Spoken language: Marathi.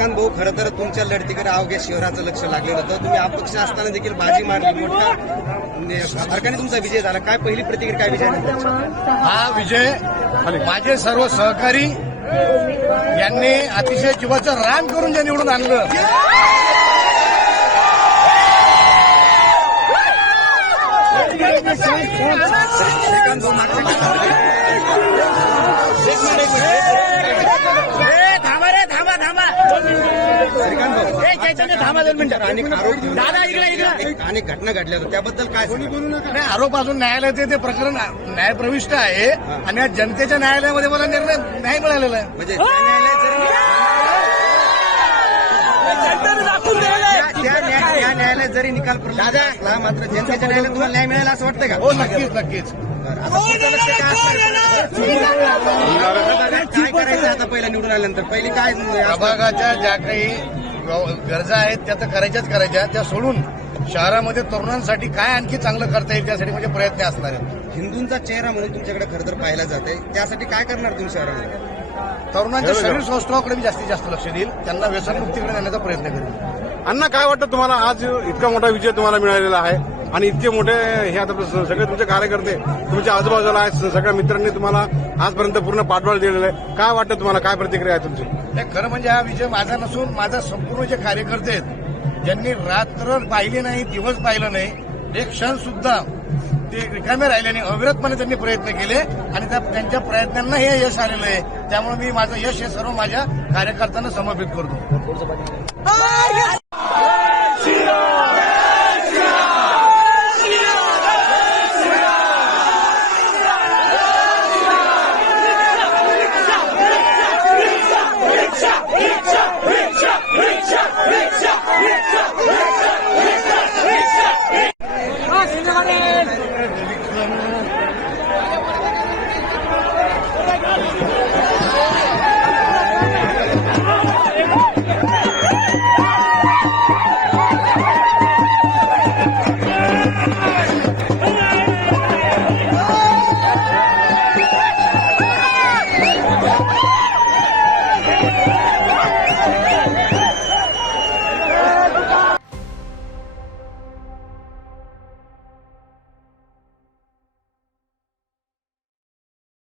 श्रीकांत भाऊ खरं तर तुमच्या लढतीकडे अवघ्या शहराचं लक्ष लागलेलं होतं. तुम्ही अपक्ष असताना देखील बाजी मारली मोठा ने- फरकाने तुमचा विजय झाला. काय पहिली प्रतिक्रिया काय विजय हा विजय माझे सर्व सहकारी यांनी अतिशय जीवाचं रान करून जे निवडून आणलं. श्रीकांत भाऊ मागच्या थांबा रे थांबा थांबा श्रीकांत चैतन्य थांबा दोन मिनिटं. दादा इकडे इकडे अनेक घटना घडल्या त्याबद्दल काय? नाही आरोप अजून न्यायालयाचे ते प्रकरण न्यायप्रविष्ट आहे आणि आज जनतेच्या न्यायालयामध्ये मला निर्णय न्याय मिळालेला आहे. म्हणजे त्या न्यायालयात जरी त्या न्याय- त्या न्यायालयात जरी निकाल असला मात्र जनतेच्या न्यायालयात तुम्हाला न्याय मिळाला असं वाटतं का? हो नक्कीच नक्कीच. काय करायचं आता पहिला निवडून आल्यानंतर? पहिली काय? प्रभागाच्या ज्या काही गरजा आहेत त्या तर करायच्याच करायच्या. त्या सोडून शहरामध्ये तरुणांसाठी काय आणखी चांगलं करता येईल त्यासाठी म्हणजे प्रयत्न असणार आहेत. हिंदूंचा चेहरा म्हणून तुमच्याकडे खरं तर पाहायला जाते. त्यासाठी काय करणार तुम्ही शहरामध्ये? तरुणांच्या शरीर सौष्ठवाकडे मी जास्तीत जास्त लक्ष देईल. त्यांना व्यसनमुक्तीकडे नेण्याचा प्रयत्न करेल अण्णा काय वाटतं तुम्हाला? आज इतका मोठा विजय तुम्हाला मिळालेला आहे. आणि इतके मोठे हे आता स- सगळे तुमचे कार्यकर्ते तुमच्या आजूबाजूला आहेत सगळ्या मित्रांनी तुम्हाला आजपर्यंत पूर्ण पाठबळ दिलेलं आहे. काय वाटतं तुम्हाला? काय प्रतिक्रिया आहे तुमची? नाही खरं म्हणजे हा विजय माझा नसून माझा संपूर्ण जे कार्यकर्ते आहेत ज्यांनी रात्र पाहिली नाही दिवस पाहिलं नाही एक क्षण सुद्धा ते रिकामे राहिले नाही अविरतपणे त्यांनी प्रयत्न केले आणि त्या त्यांच्या प्रयत्नांना हे यश आलेलं आहे. त्यामुळे मी माझं यश हे सर्व माझ्या कार्यकर्त्यांना समर्पित करतो.